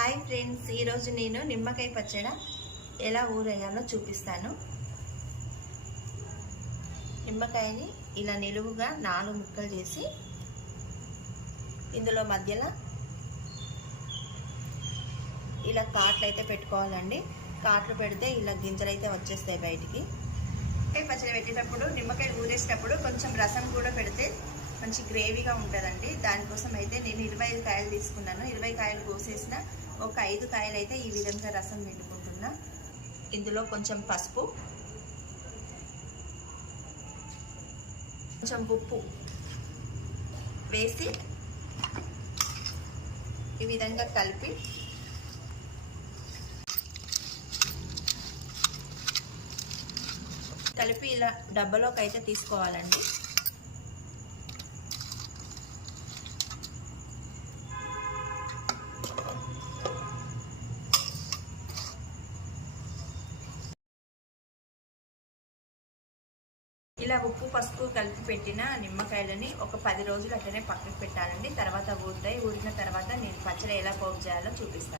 Hi friends, ఈరోజు నేను నిమ్మకాయ పచ్చడి ఎలా ఊరేయాలో చూపిస్తాను. నిమ్మకాయని ఇలా నిలువుగా 4 ముక్కలు చేసి ఇందులో మధ్యలో ఇలా కాట్లు అయితే పెట్టుకోవాలండి. కాట్లు పెడితే ఇలా గింజలు అయితే వచ్చేస్తాయి బయటికి. పచ్చడి పెట్టేటప్పుడు నిమ్మకాయలు ఊరేసేటప్పుడు కొంచెం రసం కూడా పెడితే మంచి గ్రేవీగా ఉంటుందండి. దానికోసం అయితే నేను 25 కాయలు తీసుకున్నాను. 20 కాయలు కోసేసిన ఒక 5 కాయలు అయితే ఈ విధంగా రసం పిండుకుంటున్నా. ఇందులో కొంచెం పసుపు, కొంచెం ఉప్పు వేసి ఈ విధంగా కలిపి ఇలా డబ్బాలోకి అయితే తీసుకోవాలండి. ఇలా ఉప్పు పసుపు కలిపి పెట్టిన నిమ్మకాయలని ఒక 10 రోజులు అట్లనే పక్కకు పెట్టాలండి. తర్వాత ఊరుతాయి. ఊరిన తర్వాత నేను పచ్చడి ఎలా పోపు చేయాలో చూపిస్తాను.